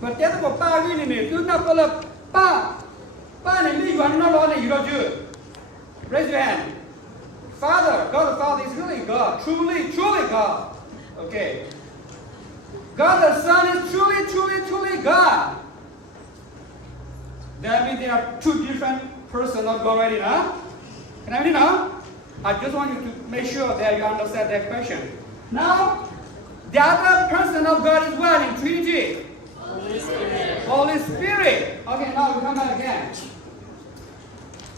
but that's what Pa really do not call up Pa. Pa and me, you are not on it, you don't do. Raise your hand. Father, God the Father is really God, truly God. Okay. God the Son is truly God. That means there are two different persons of God already, huh? Can I know? I just want you to make sure that you understand that question. Now, the other person of God is what in Trinity? Holy Spirit. Holy Spirit. Okay, now we come back again.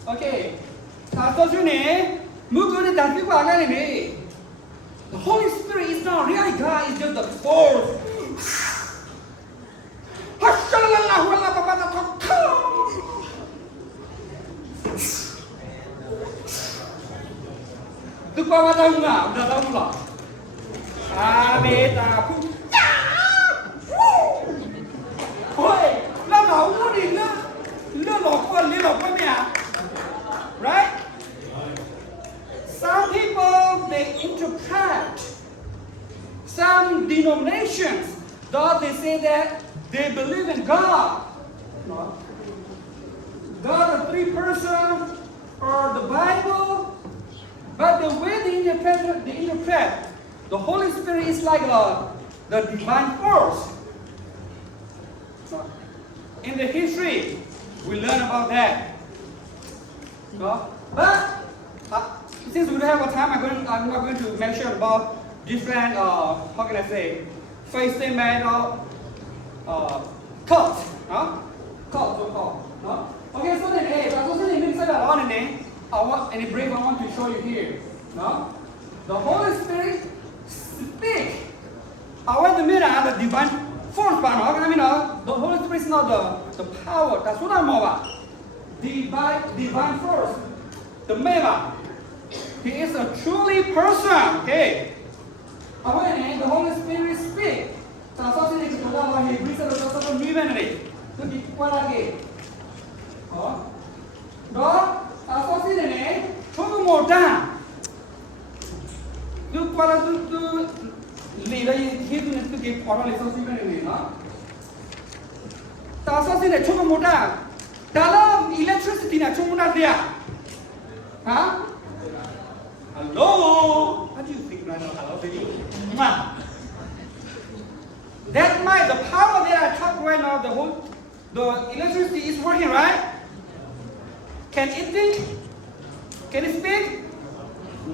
Okay. The Holy Spirit is not really God, it's just the force. Tức qua ba đông à, giờ đông rồi. À bê ta cũng. Ôi, nó nấu nó đi nó lọt qua mẹ. Right? Some people they interpret some denominations, though they say that they believe in God. God the three persons or the Bible. But the way they interpret, the Holy Spirit is like the divine force. In the history, we learn about that. But since we don't have a time, I'm not going to mention about different, how can I say, faith statement or cults. Cult, so-called. Okay, so then, I want to show you here. No? The Holy Spirit speak. I want to mean the divine force. The Holy Spirit is not the power. That's what I'm about. Divine force. The Meva. He is a truly person. Okay. The Holy Spirit speak. He brings a humanity. Đó, sao xí này nè, số một ra, tôi qua đó tôi lì đây khi tôi kịp qua đó lì sao xí này nè nó, sao xí này số một ra, đó là electricity này số một ra gì à, hả? Hello, how do you think right now? Hello, baby. That might the power that I talk right now, the electricity is working, right? Can it think? Can it speak?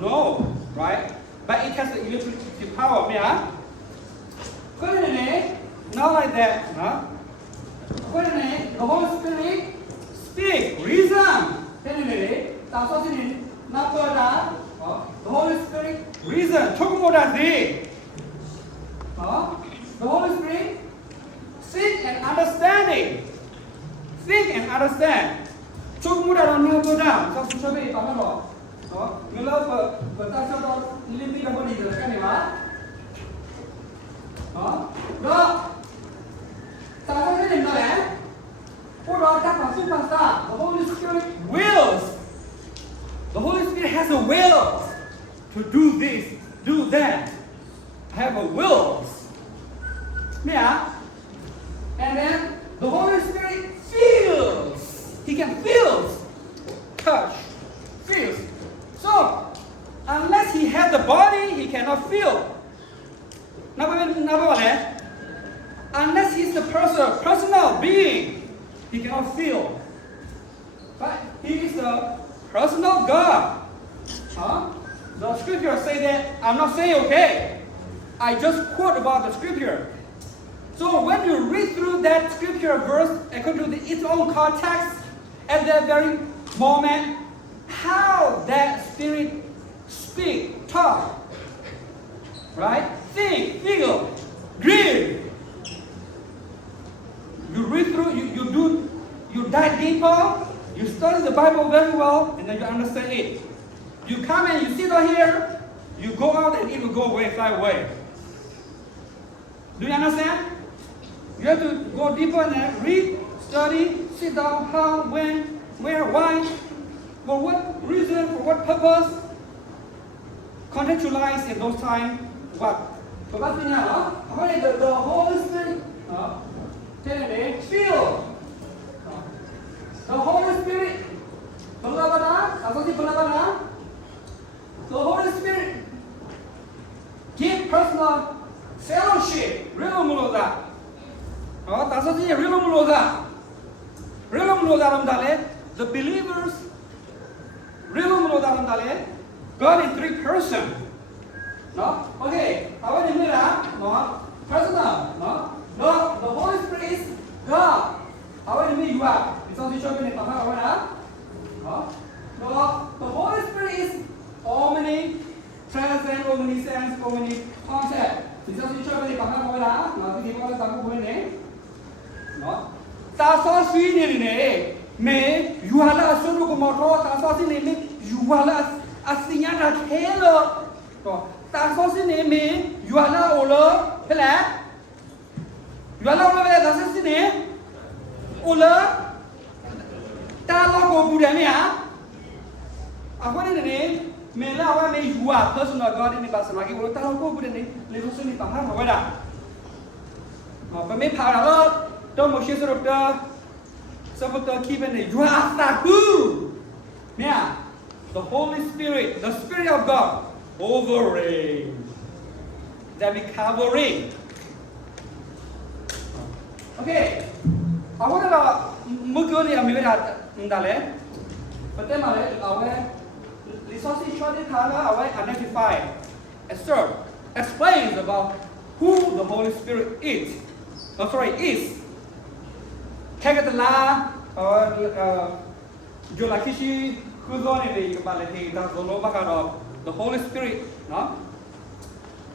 No, right? But it has the electricity power, yeah? Not like that, huh? The Holy Spirit speak, reason. The Holy Spirit reason. The Holy Spirit think and understanding. Think and understand. Chúc mũ đã nêu tôi nào, sao chúng ta bị tóm vào đó. Người lớp và ta cho nó liên minh là có gì được cái này mà. Đó. Ta có cái này này. Cô đó ta phải giúp bằng ta. The Holy Spirit wills. The Holy Spirit has a will to do this, do that. Have a will. Yeah. And then the Holy Spirit feels. He can feel, touch, feel. So, unless he has the body, he cannot feel. Number one, unless he's the personal being, he cannot feel. But he is the personal God. The scripture say that, I'm not saying okay. I just quote about the scripture. So when you read through that scripture verse according to its own context, at that very moment, how that spirit speak, talk, right? Think, feel, dream. You read through, you dive deeper, you study the Bible very well, and then you understand it. You come and you sit down here, you go out and it will go away, fly away. Do you understand? You have to go deeper and read, study, sit down, how, when, where, why, for what reason, for what purpose, contextualize in those times, what? The Holy Spirit that's what real muloza. Real muloza dale. The believers real muloza dale. God in three person. No? Okay. How are you no? Personal. No? No. The Holy Spirit is God. How are you are? It's also showing in the no? No. The Holy Spirit is omnipresent, omniscience, omniconcept. It's also showing in the no? This is what I'm going no? That's all sweet in it. May you have a son of motor, that's what in it. You have a senior that hello. That's what in it. You are not Ola. Hello. You are not over there. That's in it. Ola. That's what go to them. What in the name? May now may you are personal God in the person. Like you will tell go to the name. Little son in the hand. But may parallel. Don't mosh it up there. Some of the keep in it. You are after who? Yeah. The Holy Spirit, the Spirit of God, hovering. That be covering. Okay. I want to move on to the but then our resources short identify, assert, explains about who the Holy Spirit is. Is. Kagatala or Jolakishi, who's on it, that's the Lobaka, the Holy Spirit, no?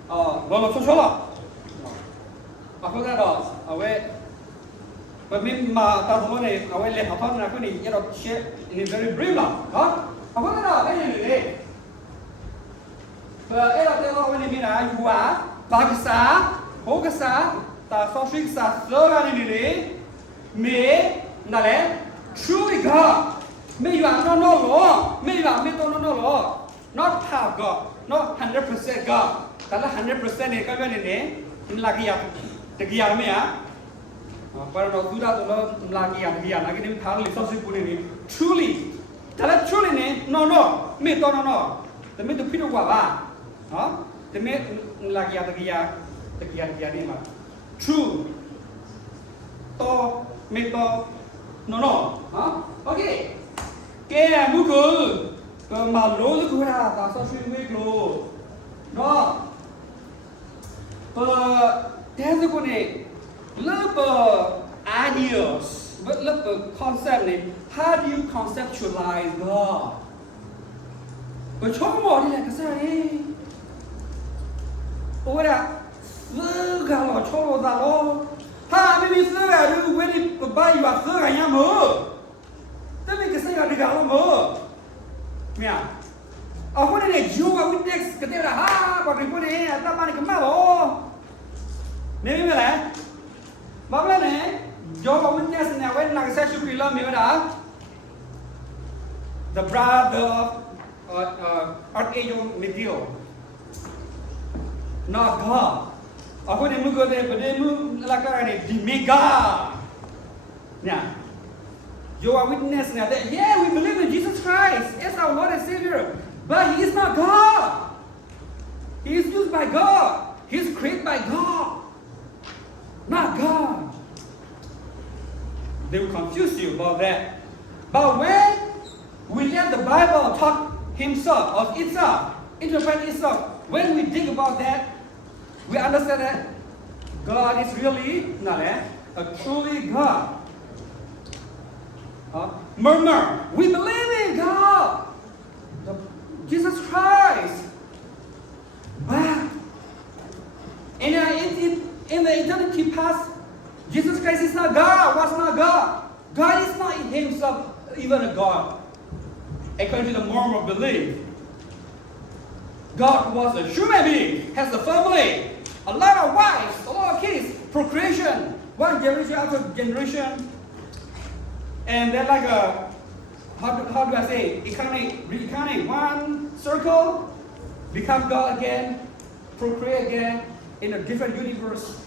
Lolo Sosola. I forgot all. Away. But me, Tazone, away let happen, I couldn't get up shit in a very brief, huh? I forgot all, anyway. But when you mean you are, Pakistan, Hogasa, Tasosik, Sasora, me, Nale, truly God. May you are no law, may you are no law, not half God, not 100% God. That's 100% in Kavani, in Lagia, the Giamia. But not do that alone, Lagia, I get him hardly something put in him. Truly, tell it truly, no, me don't know. The mid the Peter Wava, huh? The mid Lagia, the Gia, true. To, me to, no, huh? Okay. Kaya Mugu, mà lố rất là ta sao suy nghĩ lố, đó, there's a good name, love ideas, but love concept name. How do you conceptualize God? But chọn một đi là cái sao đi, ôi đã, gà lò chọn một giờ lo, ha mấy mình xưa là đưa quên đi bay vào xưa cả nhà mở. Thế mình cái sao đi gà lo mở. Mia, aku ni Jehovah Witness ketika dah pakai pun ni, tak mana kemal oh. Ni mana? Bapa ni Jehovah Witness ni awak nak saya syukuri lah ni dah. The brother of Archangel Michael, not God. Aku ni muka ni, pada mu lakar ni di mega. Nia. Jehovah Witness that yeah, we believe in Jesus Christ as our Lord and Savior, but He is not God. He is used by God. He is created by God, not God. They will confuse you about that. But when we let the Bible talk Himself or itself, interpret itself, when we think about that, we understand that God is really not a truly God. Murmur. We believe in God, Jesus Christ. But in the eternity past, Jesus Christ is not God. Was not God. God is not Himself even a God. According to the Mormon belief, God was a human being, has a family, a lot of wives, a lot of kids, procreation, one generation after generation. And then like a, how do I say, reincarnate, one circle, become God again, procreate again in a different universe.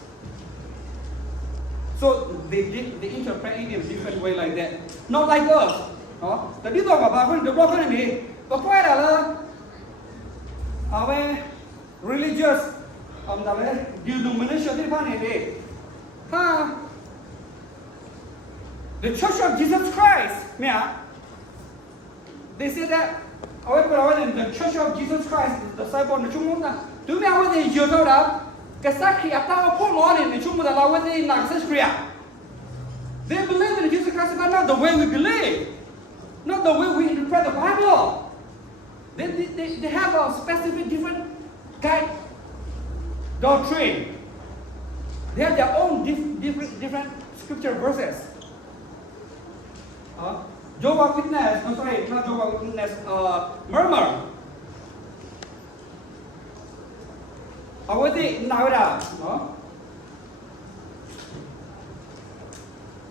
So they interpret it in a different way like that. Not like us. The people about the broken me, but quite a lot. Our religious, denomination, The Church of Jesus Christ, yeah, they say that, the Church of Jesus Christ, the disciple of the Church, do me how they use it. Kasaki atau pun orang ni cuma dalam awal ni nak sesuatu. They believe in Jesus Christ, but not the way we believe, not the way we interpret the Bible. They have a specific different guide doctrine. They have their own different scripture verses. Jehovah's Witness, no sorry, not Jehovah's Witness, murmur. Awalnya nawada,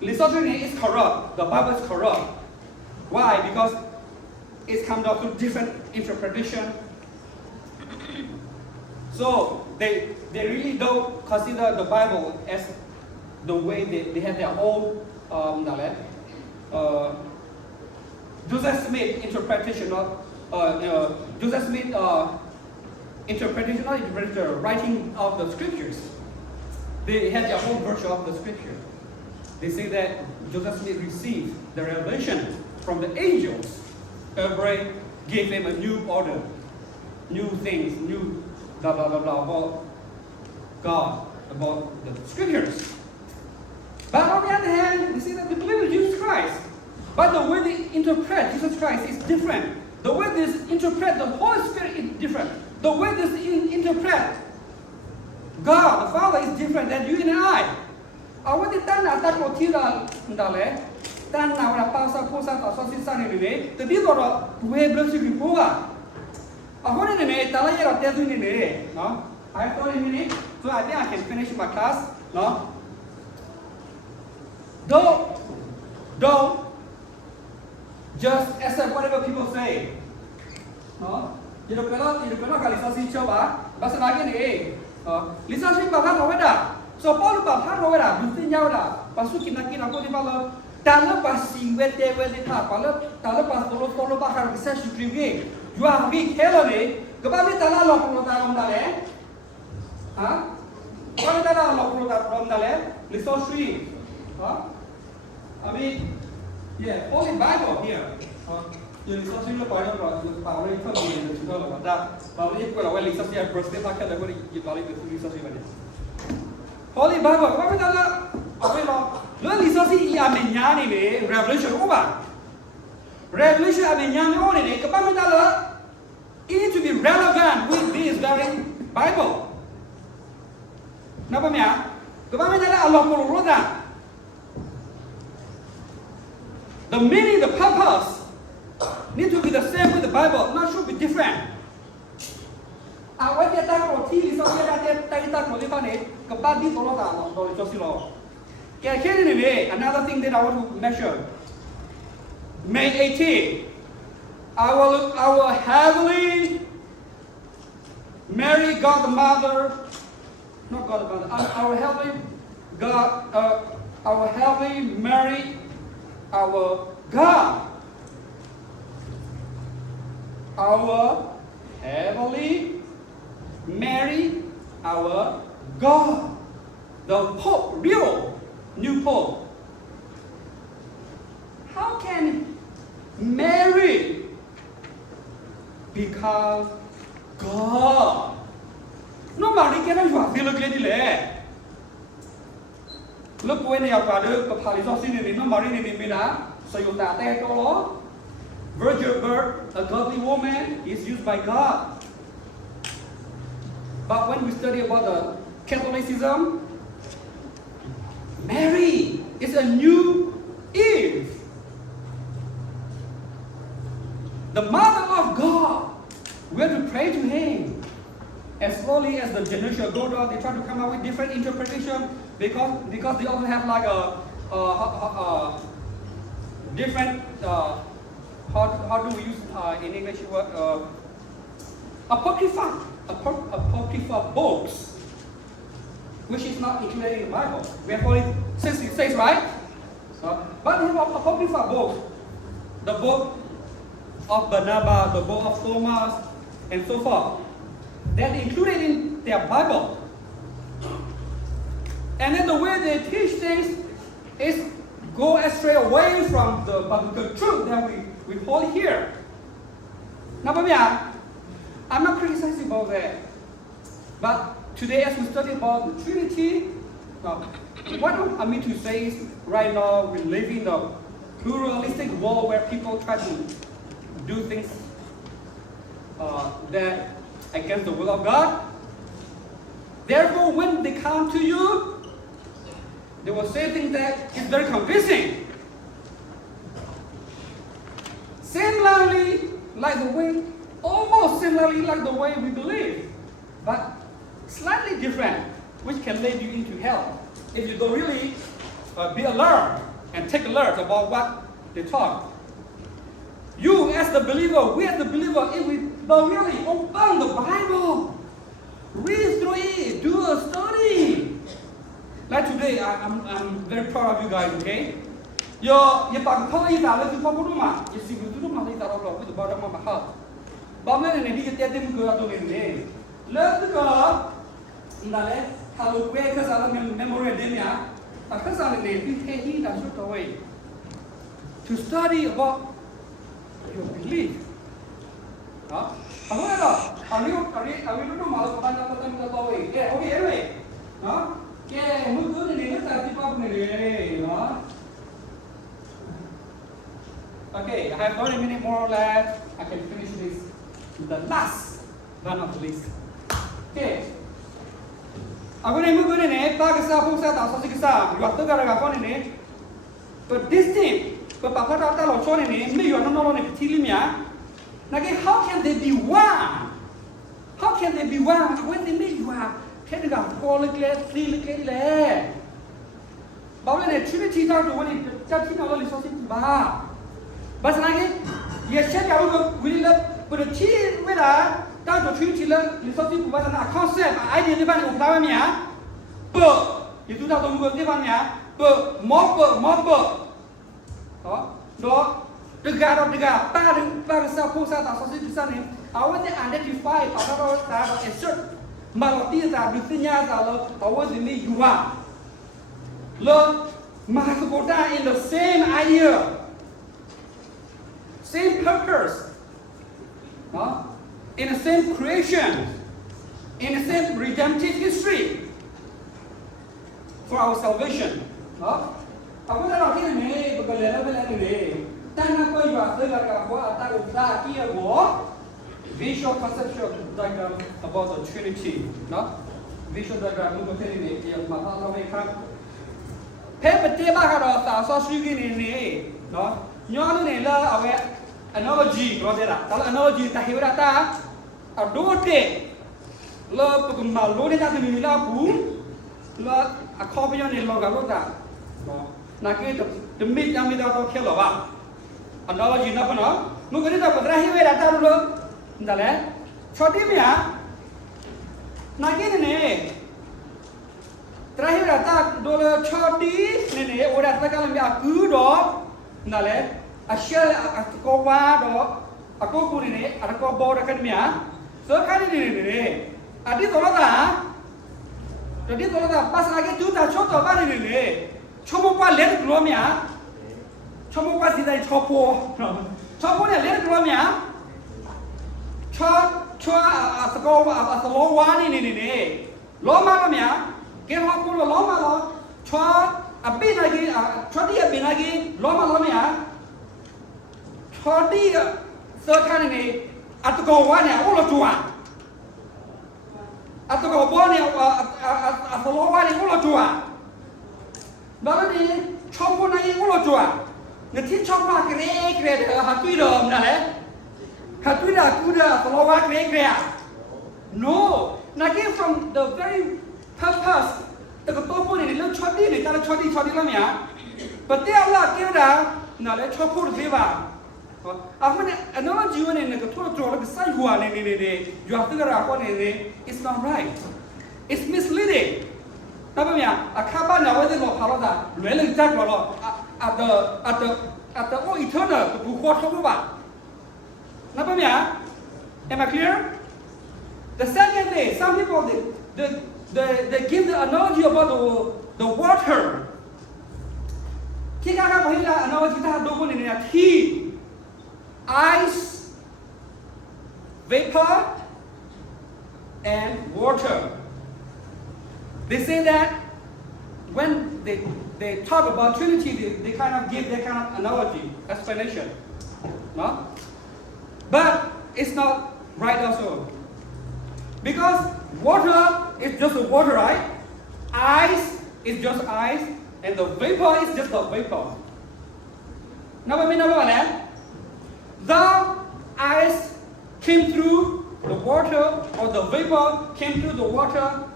Literature is corrupt. The Bible is corrupt. Why? Because it's come down to different interpretation. So they really don't consider the Bible as the way they have their own Joseph Smith interpretation of Joseph Smith interpretation writing of the scriptures. They have their own version of the scripture. They say that Joseph Smith received the revelation from the angels. Everybody gave him a new order, new things, new blah blah blah blah about God, about the scriptures. But on the other hand, they say that they believe in Jesus Christ. But the way they interpret Jesus Christ is different. The way they interpret the Holy Spirit is different. The way they interpret God, the Father, is different than you and I. Awak di tanah tak kau tira ndale, tanah orang pasal pusat atau sisa ni ni, tapi orang dua belas ribu ah. Awak ni tanah yang ada tu ni, no? I thought ini, so I think I can finish my class, no? Don't just accept whatever people say, no? Hidup kena kali sasi coba, bahasa lagi ni, lisasi bahkan awak dah. So Paul bahkan awak dah, mesti nyawa dah. Pasu kita aku di bawah, dalam pasti wete tak, dalam pas tolo bahkan bisa syukri. Jua hari kelo ni, kebab tanah lo pun tak rom dale, kebab tanah lo pun tak rom dale, lisasi, yeah, Holy Bible here. Yung lisasi lo paano paano itu ni juga lo. Dah, paano itu kalau awak lisasi yang birthday pakai dah kau ni balik itu lisasi mana? Holy Bible, kau betul apa lo lisasi ia menyani ni Revelation ubah. Revelation ia menyani orang ni, kau betul it needs to be relevant with this very Bible. Napa mia? Kau betul Allah pun the meaning, the purpose need to be the same with the Bible, not should be different. Awak dia tak roti lisasi dia tak roti ni, kebab di tolong tak lo lisasi lo. Kira ni another thing that I want to mention. May 18, our heavenly Mary, God the Mother, not God the Mother, our heavenly God, our heavenly Mary, our God, our heavenly Mary, our God, the Pope, real new Pope. How can Mary become God? No, Mary cannot feel like that. Look when you are father, the Palisos in the Mary in Mina, so you not there all. Virgin birth, a godly woman, is used by God. But when we study about the Catholicism, Mary is a new Eve. The mother of God. We have to pray to Him. As slowly as the generation goes on, they try to come up with different interpretation because they also have like a different how do we use in English word apocrypha books, which is not included in the Bible. We have only 66, right? But we have apocrypha books, the book of Barnabas, the book of Thomas, and so forth. They're included in their Bible. And then the way they teach things is go astray away from the biblical truth that we hold here. Now, I'm not criticizing about that. But today, as we study about the Trinity, what I mean to say is, right now we live in a pluralistic world where people try to do things that against the will of God. Therefore, when they come to you, they will say things that is very convincing. Almost similarly like the way we believe, but slightly different, which can lead you into hell if you don't really be alert and take alert about what they talk. You as the believer, we as the believer, if we don't really open the Bible, read through it, do a study. Like today, I'm very proud of you guys, okay? Your pagkakalay let's do pagkuduma. You see, we do not make that all with the bottom of my heart. But when you get them go out in the let's go. Ndale, how we create a memory denia, a person in the he does not away to study about your belief. However, are we do mal away? Yeah, okay, anyway. No? Yeah, move good in the okay, I have 30 minutes more left. I can finish this. The last but not the least. Okay. I'm going to move in it. You are talking but this thing, but Papa showing it, me, you are not on a petilimia. Again, how can they be one? How can they be one when they make you are getting a 4 leg, 3 leg? But when the Trinity down to 1 13 is something bad. But again, yes, we love, but the tea with us, down to Trinity is something was a concept, idea of Lavamia, but you do not go Lavamia, but more, the God of the God, I want to identify a certain Malodias are Bithynias are always in me, you are. Look, Mahakota in the same idea. Same purpose, in the same creation, in the same redemptive history for our salvation. Aku dah nak kini ni, berkala-kala ni. Tanah kau juga segar kau atas usaha kia kau. Visual conceptual diagram about the Trinity. Visual diagram untuk ini yang mata ramai kan. Hei betul bah kalau tak sugi ni. Nyawa ni lah awak. Analogy, kalau analogy tak hebat tak, adote, lo pengembal lo ni tak semula pun, lo aku punya ni lo kalau tak, nak kita demi yang kita tahu kira apa, analogy apa no, mungkin kita berterima hebat tak lo, entah le, cerita ni ya, nak kita ni, terakhir tak dulu cerita ni orang tak kalau ni aku dah, entah le. Asyal aku wado, aku pun ini, aku bawa rekannya. Sekarang ini, adi tolong dah, pas lagi tu dah contoh apa ini, coba buat lihat belumnya, coba buat sih coba ni lihat belumnya, sekolah wani ini, lama belumnya, kehok pun lama lo, abis lagi, lama belumnya. Tadi sekarang ini atau kawannya ulah jual, atau kawannya atau lawannya ulah jual. Lalu ni coba lagi ulah jual. Nanti coba kere hati dom dah le, hati dah kuda atau lawan kere. No, nanti from the very purpose, terketua pun ini lu codi ni, cara codi lah ya. Betul Allah kira, nak le coba siapa? Aku ni analogy ni nak tu orang kesal gua ni, you have to get aku ni, it's not right, it's misleading. Tapi ya, akaban awak ni lo kalau dah, luar tak kalau ada eternal tu bukan apa ba. Nampak ya? Am I clear? The second thing, some people they give the analogy about the water. Kita hila analogy ta do ko ni ne tea, ice, vapor, and water. They say that when they talk about Trinity, they kind of give that kind of analogy, explanation. No? But it's not right also. Because water is just water, right? Ice is just ice, and the vapor is just the vapor. Now what I mean that? The ice came through the water, or the vapor came through the water.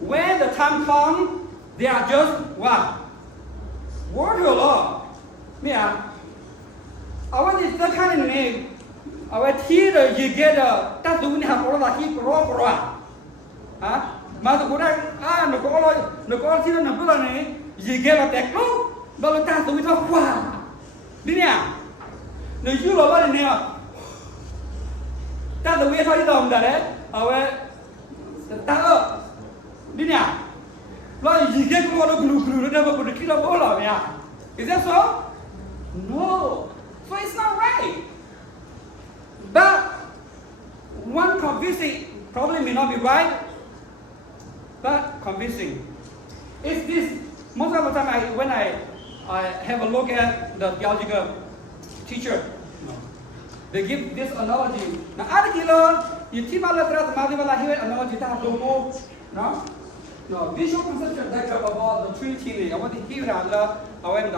When the time comes, they are just what? Water law. Yeah. I want this kind of name. I want here you get a tattoo have all the heat raw. Huh? Mother no call here no good you get a deck. But the tattoo with a wow. Dinia. No, you know what in here. That's the way I done that. I went the tattoo. Dinia. Well, you get all the glue, never put a kid of all of ya. Is that so? No. So it's not right. But one convincing probably may not be right, but convincing. It's this, most of the time when I have a look at the theological teacher, they give this analogy. Now, other kilo, you teach about the analogy that no? No, visual conception that about the Trinity. I want to hear that. I went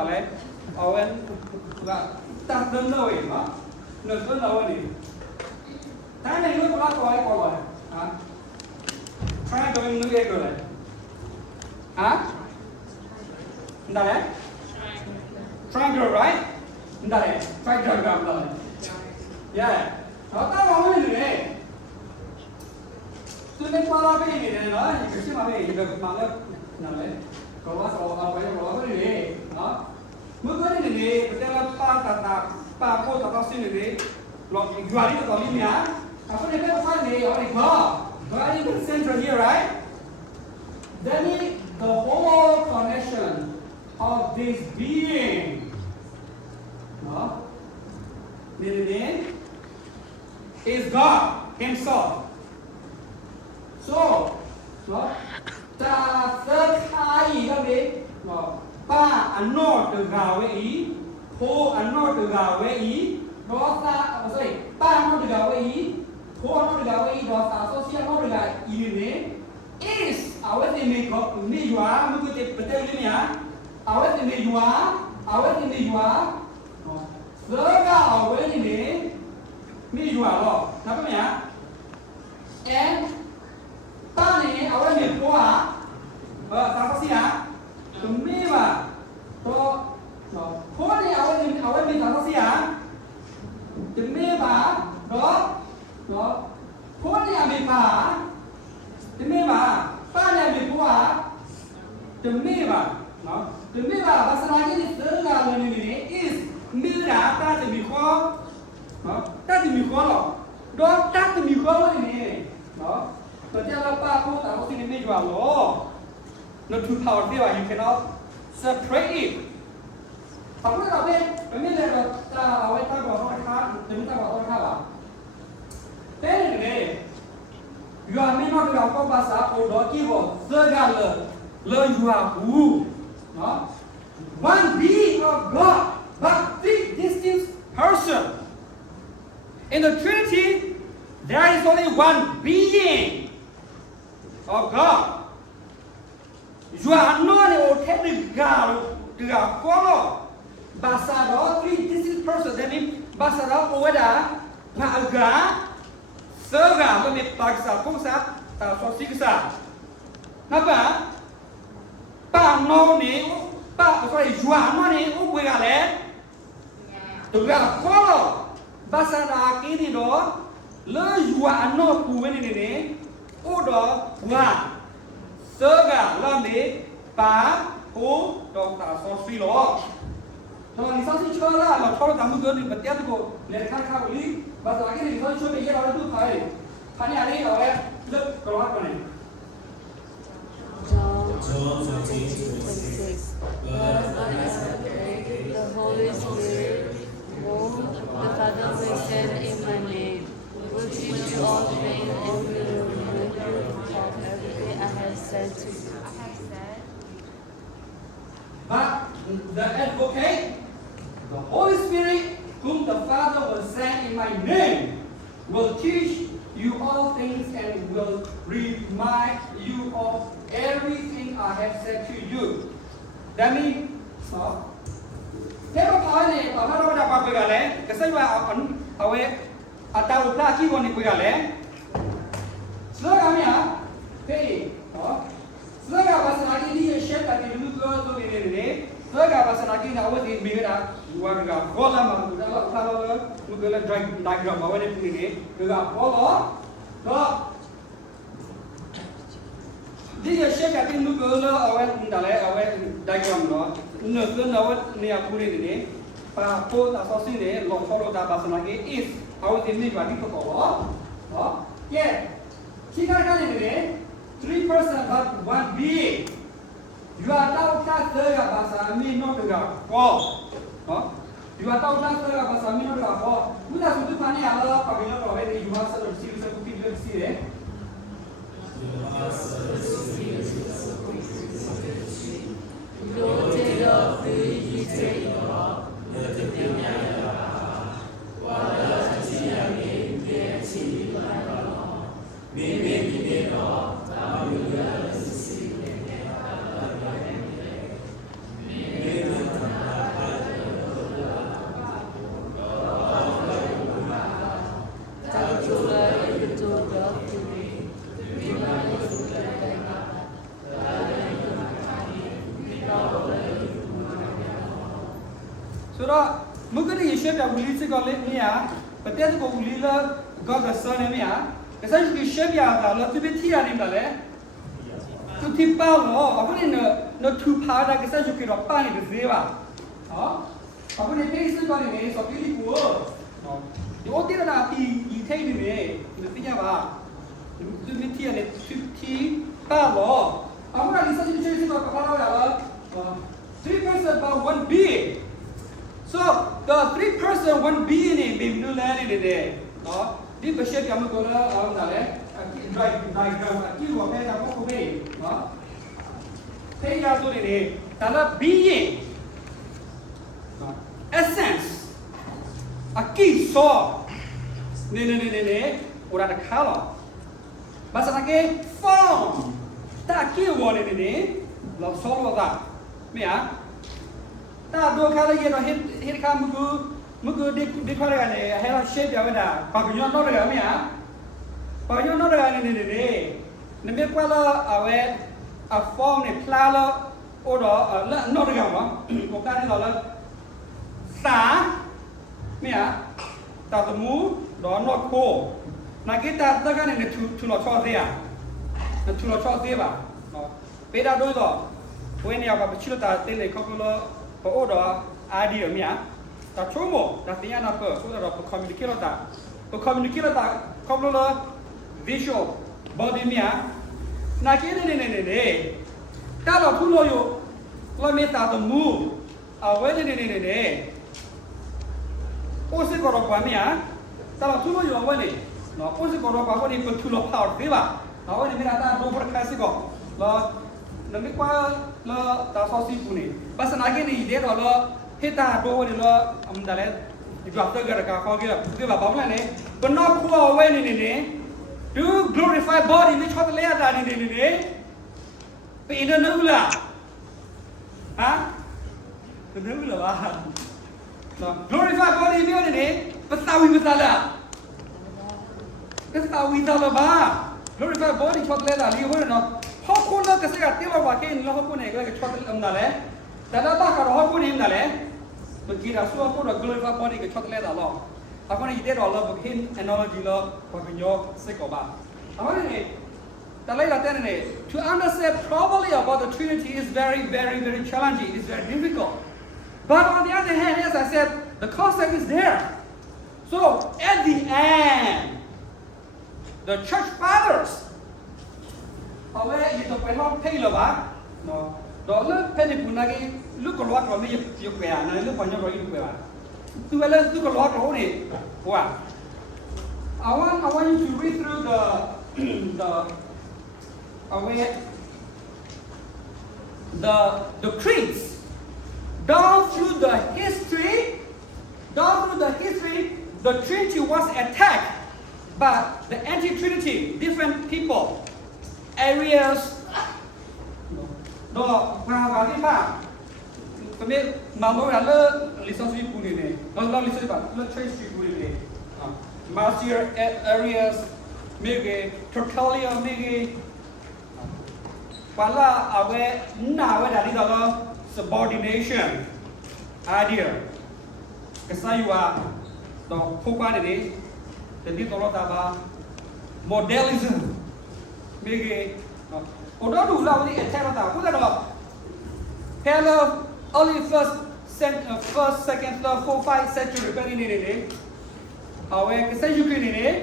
that don't know it, huh? No, don't know it. Time này lúc đó coi rồi. Hả? Try going new egg rồi. Hả? Đó đấy. Triangle, right? Đó đấy. Triangle rồi. Yeah. Đó ta vào cái gì này? Tôi nên qua cái gì này nữa, cái gì mà về được mà lên nào đấy. Có quá số cái cái gì đó. Mới cái này này, cái là pa cô ta xin này. Lọ gọi đi gọi đi nhá. Apa ni kita find ni orang God. God is the center here, right? That means the whole connection of this being, no, is God Himself. So, no, ta third eye đó đi, no, ba anh nói từ gạo với ý, cô anh nói từ gạo với ý, đó ta, sorry, ba nói từ gạo với ý. Who not the way was associated with the unit is our thing me you are look at the petelia our thing you are the our way me you are law now come here and tani our me qua associate to me mà to no who ni our me associate to me mà đó đó, cô này bị bà, thì mấy bà này bị bà, thì mấy bà, nó, thì mấy bà bác sĩ nói cái gì tới là người này is mấy đã ta thì bị khó, nó, ta thì bị khó rồi, đó ta thì bị khó rồi này, đó, rồi theo là ba cô ta có xin mấy vào rồi, nó two power there you cannot separate it. Không có đâu biết, bởi vì là ta ở đây ta bảo thôi khác, chúng ta bảo thôi khác à? Thế này, you are me not gặp con bahasa đó kia vào segala le you are who, no? One being of God, but three distinct persons. In the Trinity, there is only one being of God. You are not able to gặp con bahasa đó three distinct persons. That means bahasa đó ada bahagia. Sega kami paksa pusat atau siksa. Napa? Pak no ni, pak sorry jual no ni, ubi gale. Tuga kalau bahasa laki ni do, le jual no kuwe ni, udo buat. Sega lambi pa pu do tak sosi lo. Kalau ni sosi cula, lo kalau kamu gini betul tu, lihat kau ini. Bahasa lagi ni kalau cuba dia orang tu thai, thai ni orang lep keluar mana? John 14:26. But as I have created the the advocate, the Holy Spirit, whom the Father will send in my name, will teach you all things and will remind you of everything I have said to you. That means, thế mà nói này, tao nói đâu có cái này, cái gì mà ở đây, ở tao đã kêu anh cái này, sửa cái gì à? Thế, sửa cái bahasa lagi ni shape lagi dulu tu ni, sửa cái bahasa lagi ni awak di minggu dah, dua minggu, kalau mahu dah kalau mungkin lah diagram awak ni ni, kalau kalau dia shape lagi mungkin lah awak dah le awak diagram lo. Nurse awak ni aku ni, passport asasi ni, lokal dah bahasa lagi is awak ini bagi tu kau, yeah. Jika kali ni 3% but 1 being, you are tahu tak serga bahasa ni not serga kau, you are tahu tak serga bahasa ni not serga kau. Mudah sudah pani Allah pagina kau ini you are serga siri seperti dia siri. So, mungkin ni shape yang boleh sekolah ni ya, betul tu boleh lah, God besar ni ya. Kesan juga shape yang ada, tu betul ni boleh. Tu tipe lo, apa ni no tu pada kesan juga apa ni bersih apa ni basic sekolah ni, so pilih kuat. Yo tidak nak i thay ni, betul apa? Tu betul ni tu tipe lo. Apa ni kesan juga sekolah kepala apa? 3% about 1 being. So the 3% 1 being ni betul lah ni deh. Di bersih kami kalau orang dah le, diagram, kiri apa yang aku kubur, Tiga tu ni, dalam being, essence, kisah, ni, orang ada kalau, bahasa lagi form, tak kiri ni, lalu soal apa, ya? Tak dua kali ye, hit kamu mugu di kau kan ni, hela shape yang mana, pakai nyon orang ni ya, pakai nyon orang ni, ni kalau awak form ni pelala, orang la nyon orang apa, bukan ni kalau sah, ni ya, tak temu, dah not ko, nak kita tak kan ni tu lo cakap dia, tu lo cakap dia ba, beda dulu tu, kau ni apa bercerita tak tele kau kalau orang ada ni ya. Tak cuma, dah tanya apa? Sudah apa communicate tak? Communicate tak? Kau boleh visual body ni ah. Nak ni. Kalau tu loyo, kalau minta tu move, awal ni. Osi korang apa ni ah? Kalau tu loyo awal ni, no osi korang apa ni betul lo power tiba. Awal ni minta tu berkasih kau. Lo, nanti kau lo tak sosi puni. Pas lagi ni dia lo Hita bawa ni lo, amdalah, juga tu gara-gara kau kira, tu apa pula ni? Benar kuah awal ni, tu glorify body ni cepat lihat dah ni. Pernah nak pula, pernah pula bah. Glorify body ni, petawi betul. Petawi betul bah. Glorify body cepat lihat dah. Lihat pun nak, hak pun nak kesekat tiap waktu ni hak pun ni kalau cepat amdalah. Dan apa kalau hak pun ni amdalah? Begitu suatu pun glorify body ke cepat lihat Allah. Aku ni ide Allah begin analogy lo, baginyo sekolah. Apa ni? Tapi latihan ni, to understand properly about the Trinity is very challenging. It is very difficult. But on the other hand, as I said, the concept is there. So at the end, the church fathers, awak itu perlu pay lo bah, no. Dollar penny pun lagi, lu keluar kalau ni yuk kaya, nanti lu banyak lagi yuk kaya. Tu kalau tu keluar kalau ni, wah. I want you to read through the creeds, the history, the Trinity was attacked by the anti-Trinity, different people, areas. Đó, vào cái mà có biết mà mỗi là lơ lý do suy bùi này, nó lý do bảo lơ chơi suy bùi này, Martial areas, mấy Tertullian mấy cái, và là ở về nào về là đi đó subordination idea, cái saiว่าđó phụ quan này thì đi đó là ba modelism mấy cái ở đó đủ lâu thì attack nó tạo, cũng là đó. Hello, only first, second, third, fourth, fifth century cái này. Cái xây dựng này,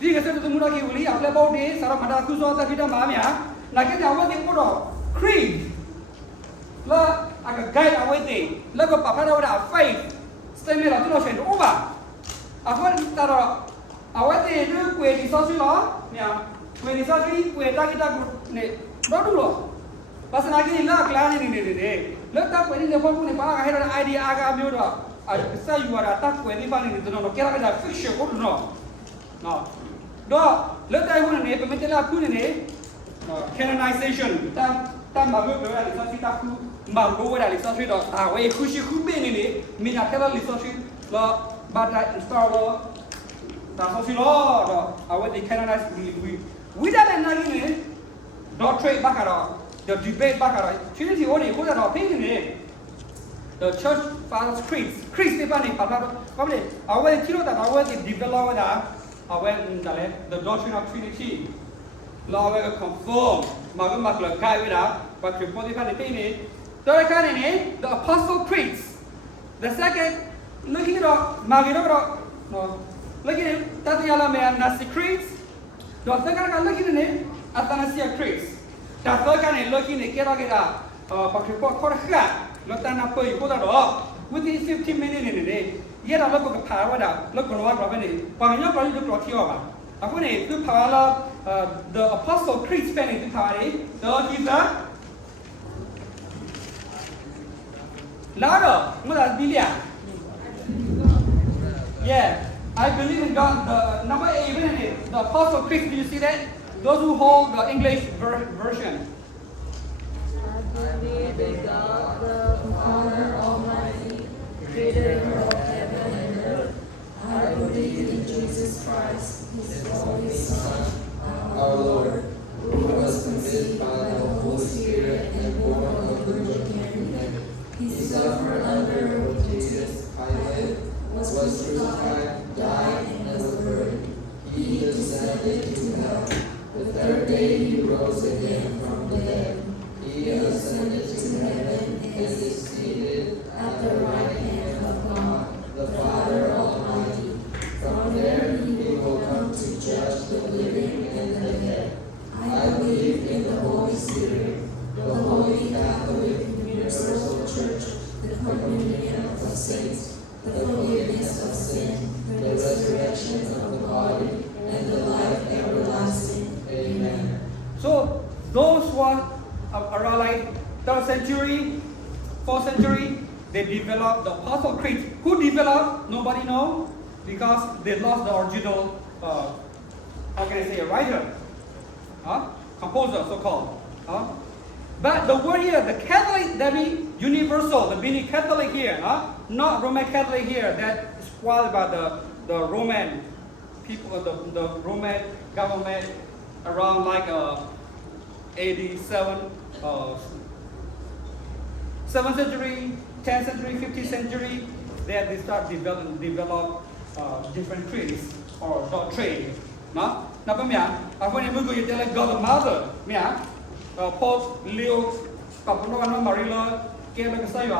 thì cái xây dựng tụi nó kêu lý, áp bao nhiêu, sao mà đã cứ do ta biết mà mày à? Là cái nào cái cái đó, creed, là cái guide ở đây thì, là cái bảo đâu là faith, statement là tụi nó chuyển over. Cái ta đó, ở đây thì nó quyền thì sao chứ đó, nè, quyền thì sao chứ quyền ta cái ta này, đó đúng rồi. Pas lagi lah kelas ni. Letak kau ni lepas pun ni pak akhirnya idea agak ambil dah. Saya juga datang kau ni pak ni tu no kira kira fiction kau no. No. Dah letak kau ni pementilah aku ni canonization. Ta mahu berada di sisi aku mahu berada di sisi dah. Wei khusyuk kubin ni minat kalau di sisi la badai install dah sisi la dah. Awak di canonize we dah lagi ni doctrine bakar. The debate back at Trinity only who are opinion the church fathers creeds Stephen probably our kilo that our develop that our the doctrine of Trinity law will confirm magma guy with that but report the third kind the apostle creeds the second looking at Magiro no looking at Tatiana man Nasi creeds the second looking at it Athanasia creeds ta tới cái này lôi khi này kia đó cái là bác sĩ có khác nó ta nạp bơi có đó within 15 minutes này giờ là nó có cái phá vào đó nó có nói vào bên này bằng nhau bao nhiêu đó thiêu mà à cái này cứ phá là the apostle creed bên này cứ phá đấy đó thì đó lá rồi mới là Biblia yeah I believe in God the number 8 bên này the apostle creed do you see that those who hold the English version. I believe in God, the Father Almighty, creator of heaven and earth. I believe in Jesus Christ, His only Son, our Lord, who was conceived by the Holy Spirit and born of the Virgin Mary. He suffered under Pontius Pilate, was crucified, died, and was buried. He descended to hell. The third day he rose again from the dead. He ascended to heaven and is seated at the right hand of God, the Father Almighty. From there he will come to judge the living and the dead. I believe in the Holy Spirit, the Holy Catholic Universal Church, the communion of the saints, the forgiveness of sin, the resurrection of the body, and the life everlasting. Amen. So those who are around like 3rd century, 4th century, they developed the Apostle Creed. Who developed? Nobody knows because they lost the original, how can I say, a writer, composer, so-called. But the word here, the Catholic, that means universal, the meaning Catholic here, not Roman Catholic here, that is spoiled by the Roman people, the Roman government around like AD 7th century, 10th century, 15th century, they start develop different creeds or doctrine. Nó bây giờ, when you go, you tell like God the Mother, Pope Leo, Papa Noah Marilla, came like a say,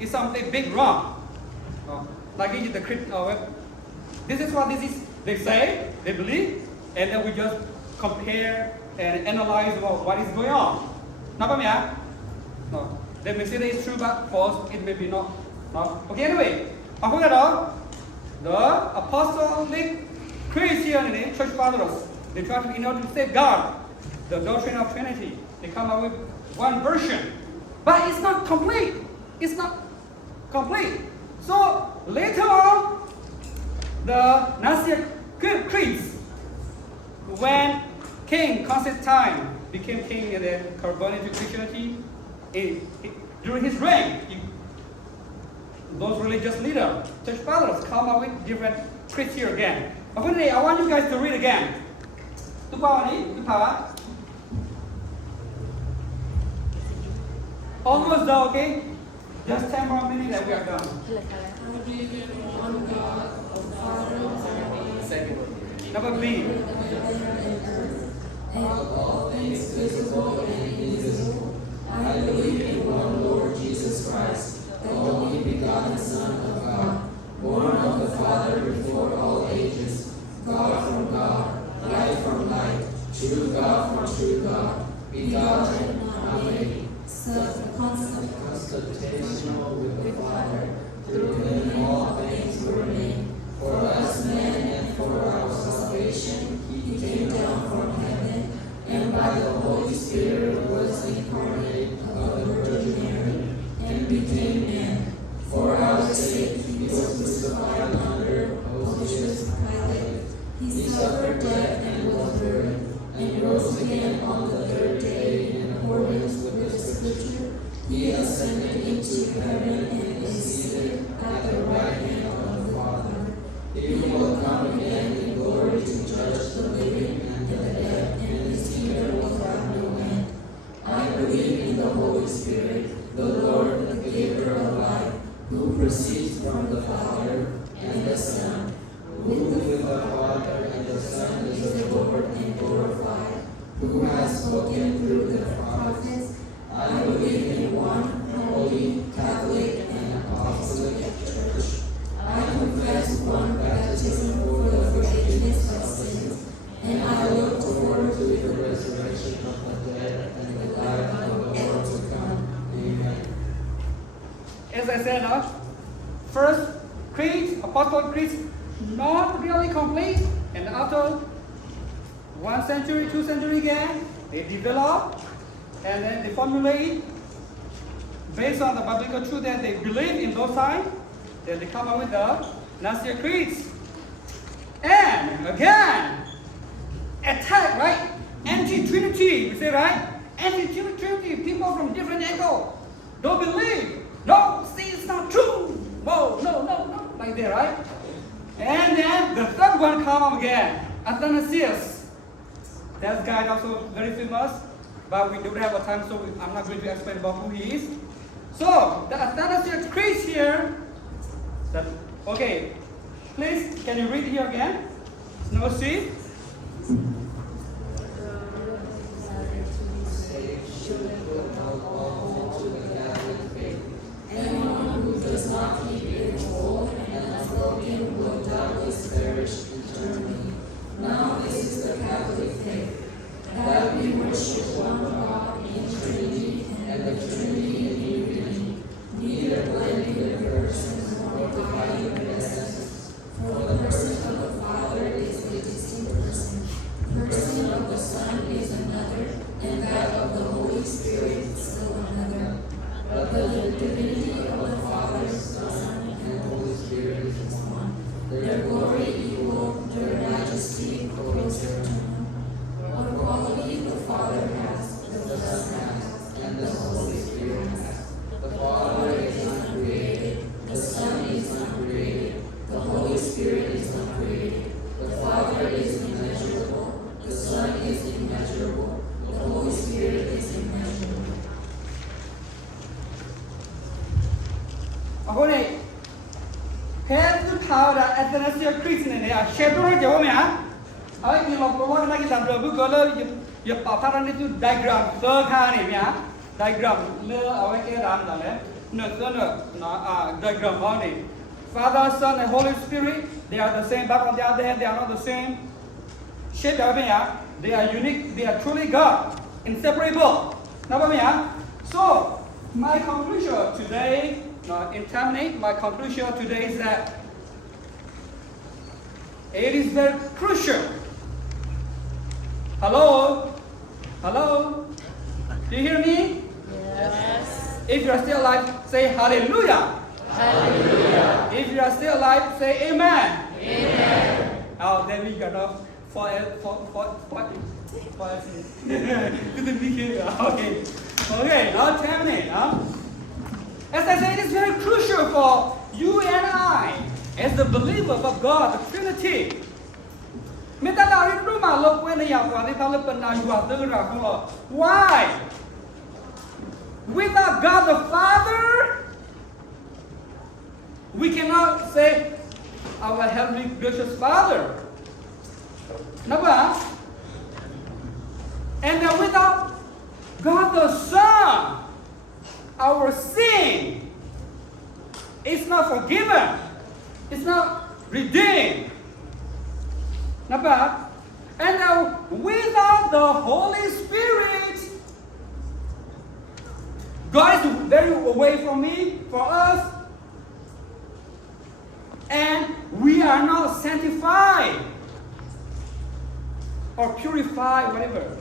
it's something big wrong. Like the creed, this is what they say, they believe, and then we just compare and analyze what is going on. Now, no. They may say that it's true but false, it may be not. No. Okay, anyway, the apostolic Christianity, church fathers, they try to, in order to safeguard the doctrine of Trinity, they come up with one version. But it's not complete. It's not complete. So later on, the Nicene Creed, when King Constantine became king and then converted to Christianity, during his reign, those religious leaders, church fathers, come up with different creeds here again. But one day, I want you guys to read again. Almost done, okay? Just 10 more minutes and we are done. I believe in one God, the Father Almighty, Number B. and all things visible and invisible. I believe in one Lord Jesus Christ, the only begotten Son of God, born of the Father before all ages, God from God, light from light, true God from true God, begotten, not made, constitutional with the Father, through whom all things were made. For us men and for our salvation, he came down from heaven, and by the Holy Spirit was incarnate of the Virgin Mary, and became man. For our sake he was crucified under Pontius Pilate. He suffered death and was buried, and rose again on the third day in accordance with the Scripture. He ascended into heaven and is seated at the right hand of the Father. He will come again in glory to judge the living and the dead, and his kingdom will have no end. I believe in the Holy Spirit, the Lord, the giver of life, who proceeds from the Father and the Son, who with the Father and the Son is adored and glorified, who has spoken through the prophets. I believe in one holy, Catholic, and apostolic Church. I confess one baptism for the forgiveness of sins, and I look forward to the resurrection of the dead and the life of the world to come. Amen. As I said, first creed, apostolic creed, not really complete, and after 1 century, 2 century again, they develop, and then they formulate based on the biblical truth that they believe in those times. Then they come up with the Nicene Creeds. And again, attack, right? Anti-Trinity, we say, right? Anti-Trinity, people from different angles don't believe. No, see, it's not true. Whoa, no, like that, right? And then the third one come up again, Athanasius. That guy also very famous, but we don't have a time, so I'm not going to explain about who he is. So the Athanasius Creed here. Okay, please, can you read here again? Number C. Anyone who does not keep it whole and unbroken will doubtless perish eternally. Now this is the Catholic faith, that we worship one God in Trinity, and the Trinity in unity, neither blending the persons nor dividing the essence. For the person of the Father is a distinct person, the person of the Son is another, and that of the Holy Spirit still another. But the divinity of the Father, Son, and Holy Spirit is one. Their glory equal, their majesty co-eternal. What quality the Father has, the Son has, and the Holy Spirit has. The Father is uncreated, the Son is uncreated, the Holy Spirit is uncreated. The Father is immeasurable, the Son is immeasurable, the Holy Spirit is immeasurable. အခုနေခဲသူထားတာ Athanasius Creed နဲ့နေရှယ်ပြောကြပါမယ်ဟာအဲ့ဒီလို promote လိုက်တာဘယ်ဘူးကလည်းရပါဖာနေသူ diagram သောခါနေမြာ diagram လေအဝဲကဲတာလေနော်စနော်diagram ဟောနေ Father, Son, and Holy Spirit, they are the same, but on the other hand, they are not the same. Shape they are unique, they are truly God, inseparable. So, my conclusion today, my conclusion today is that it is very crucial. Hello? Do you hear me? Yes. If you are still alive, say hallelujah. Hallelujah. If you are still alive, say amen. Amen. Oh, then we got off for okay. Okay, now 10 minutes. As I said, it's very crucial for you and I, as the believers of God, the Trinity. Why? Without God the Father, we cannot say, our heavenly gracious Father. Number, and without God the Son, our sin is not forgiven, it's not redeemed. Number, and without the Holy Spirit, God is very away from me, for us, and we are not sanctified or purified, whatever,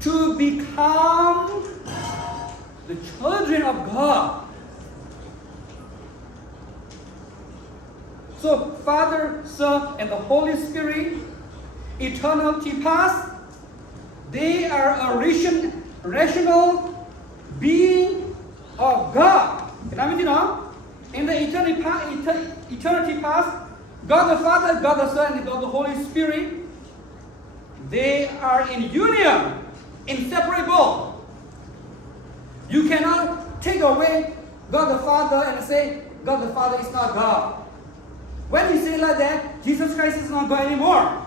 to become the children of God. So, Father, Son, and the Holy Spirit, eternity past, they are a rational being of God. In the eternity past, God the Father, God the Son, and God the Holy Spirit, they are in union, inseparable. You cannot take away God the Father and say God the Father is not God. When you say like that, Jesus Christ is not God anymore.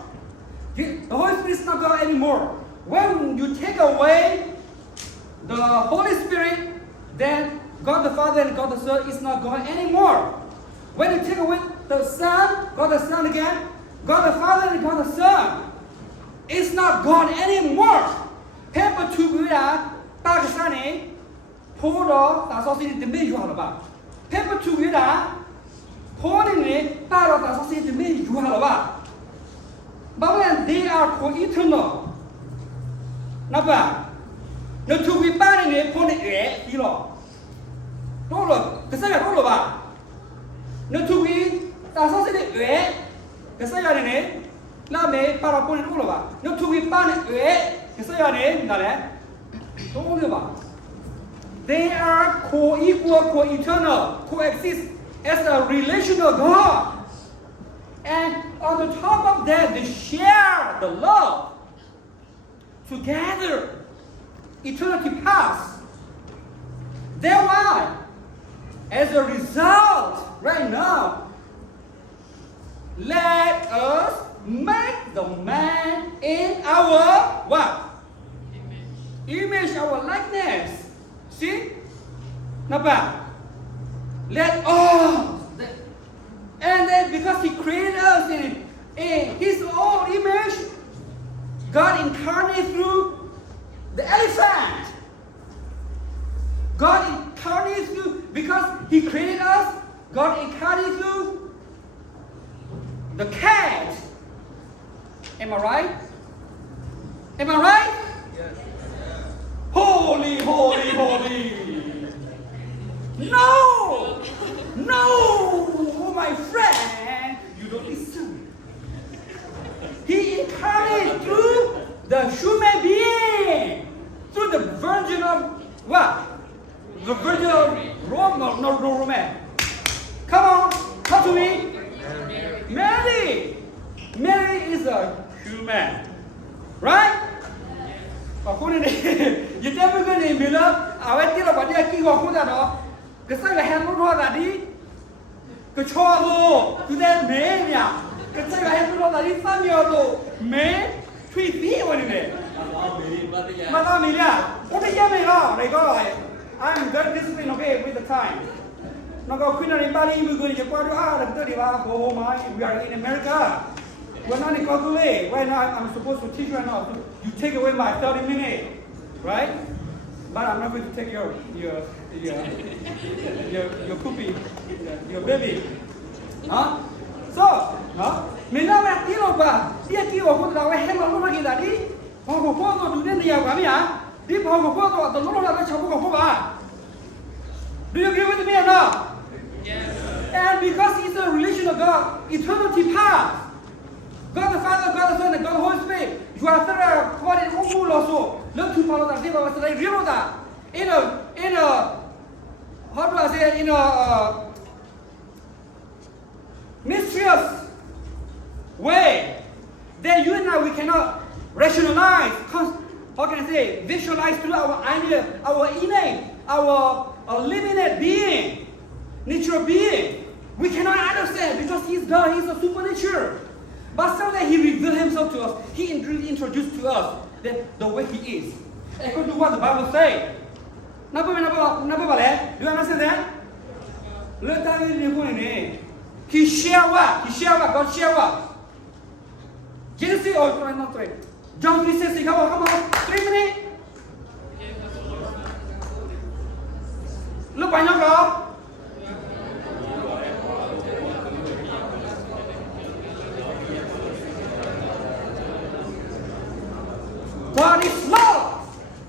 The Holy Spirit is not God anymore. When you take away the Holy Spirit, then God the Father and God the Son is not God anymore. When you take away the Son, God the Son again, God the Father and God the Son is not God anymore. Paper to Buddha, Pakistani, Poro, that's also the major about. Paper to Buddha, Pony, Paro, that's also the major about. But when they are co-eternal, Naba, no to be bad in a pony, you know. No, look, the second all about. No to be, that's also the way, the second name, Lame, Parapon, all about. No to be bad, the second name, don't about. They are co-equal, co-eternal, coexist as a relational God. And on the top of that, they share the love together. Eternity past. Thereby, as a result, right now, let us make the man in our what? Image, our likeness. See? Napa? Let all. And then because He created us in His own image, God incarnated through the elephant. God incarnated through, because He created us, God incarnated through the cat. Am I right? Am I right? Yes. Holy, holy, holy. No! No! My friend, you don't listen. He incarnated through the human being, through the Virgin of what? The Virgin of Rome, no Roman. Come on, talk to me. Mary. Mary is a human, right? You tell me good name, I went to the body, I keep on that. Because I have no that he could show to that man. Because I have no that he found your man, 3 feet on it. Madame, what are you doing now? They go, I'm very disciplined, okay, with the time. Now go Queen and Bali, we're going to go out and 30 hours. We are in America. We're not in Kokule. Right now, I'm supposed to teach right now. You take away my 30 minutes, right? But I'm not going to take your puppy, your baby. Huh? So, huh? Mình nói là tí rồi bà, tí rồi con nào em mà lúc nào đi, họ có phô rồi đủ nhiều cả mi à? Đi họ có phô rồi, tụi nó là cái cháu có phô bà. Do you agree with me? or not? And because He's a relation of God, eternity past. God the Father, God the Son, and God the Holy Spirit. You are there, God in all also. Look to follow that. Real that. In a, how do I say it? In a mysterious way. Then you and I, we cannot rationalize, how can I say, visualize through our idea, our innate, our limited being, natural being. We cannot understand because He's God, He's a supernatural. But someday He revealed Himself to us. He introduced to us the way He is. According to what the Bible says. Number one, do you understand that? Let us read. He shared what? God shared what? Genesis, not 3. John 3:16, come on, 3 minutes. Look by now, God is love.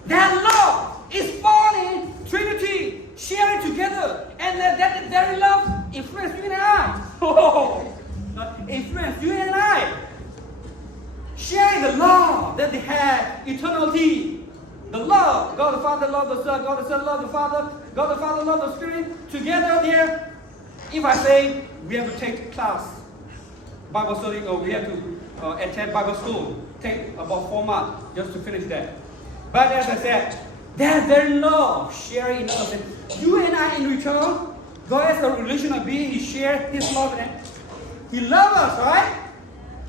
That love is born in Trinity, sharing together, and that very love influences you and I. Influence you and I. Sharing the love that they had eternally. The love, God the Father loved the Son, God the Son loved the Father, God the Father loved the Spirit. Together there, if I say we have to take class, Bible study, or we have to attend Bible school, take about 4 months just to finish that. But as I said, that very love sharing in us. You and I in return, God has a relational being. He shares His love and He loves us, right?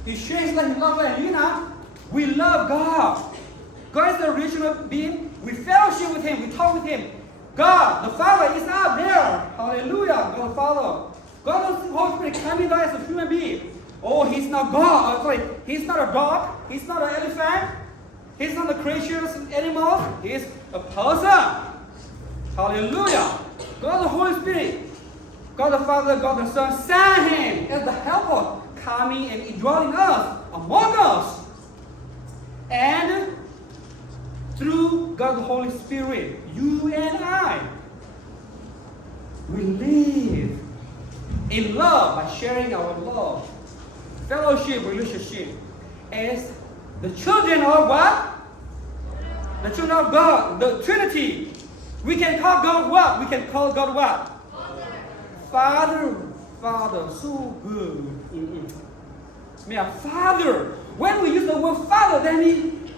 He shares like He loves us. And you know, we love God. God is a relational being. We fellowship with Him. We talk with Him. God, the Father, is out there. Hallelujah. God the Father. God the Holy Spirit coming down as a human being. Oh, He's not God. Sorry, He's not a dog. He's not an elephant. He's not a creature animal. He's a person. Hallelujah. God the Holy Spirit, God the Father, God the Son, sent Him as the helper, coming and indwelling us, among us. And through God the Holy Spirit, you and I, we live in love by sharing our love, fellowship, relationship, as the children of what? The children of God, the Trinity. We can call God what? We can call God what? Father. Father, so good. Yeah, Father. When we use the word Father, then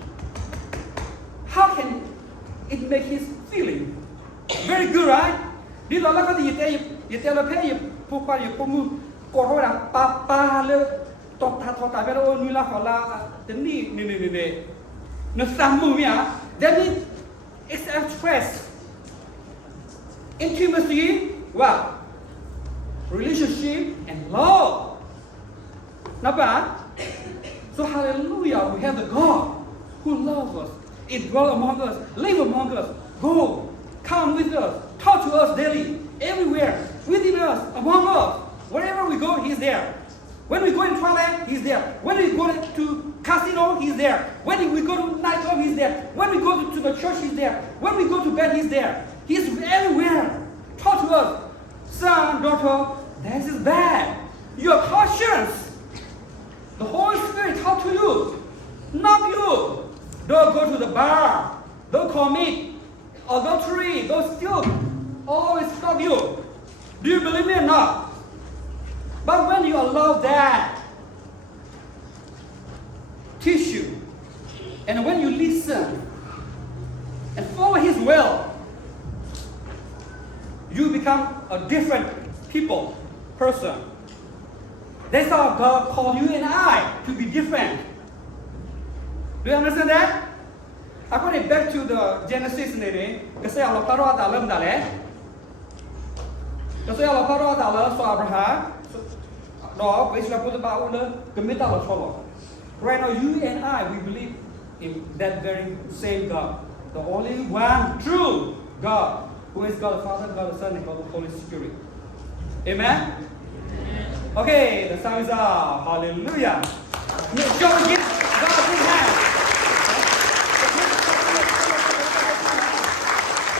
how can it make His feeling? Very good, right? Đi lo lắc có gì tê lo phê phụ qua phụ mu cổ rồi là pa le tọt thà về đâu như là họ là tính nè nó sam mu mía. That means it's expressed intimacy, what? Relationship and love. Not bad. So hallelujah, we have the God who loves us, indwell among us, live among us, go, come with us, talk to us daily, everywhere, within us, among us. Wherever we go, He's there. When we go in toilet, He's there. When we go to casino, He's there. When we go to nightclub, He's there. When we go to the church, He's there. When we go to bed, He's there. He's everywhere. Talk to us. Son, daughter, this is bad. Your conscience. The Holy Spirit talk to you. Not you. Don't go to the bar. Don't commit adultery. Don't steal. Always stop you. Do you believe me or not? But when you allow that teach you, and when you listen and follow His will, you become a different person. That's how God called you and I to be different. Do you understand that? I'm going back to the Genesis today. Kasi Allah Taala dalam dale. Kasi Allah Taala dalam so Abraham. Đó với sự của bao nhiêu cái mấy ta là sao? Right now, you and I, we believe in that very same God, the only one true God, who is God the Father, God the Son, and God the Holy Spirit. Amen. Okay, the time is up. Hallelujah. Let's go again.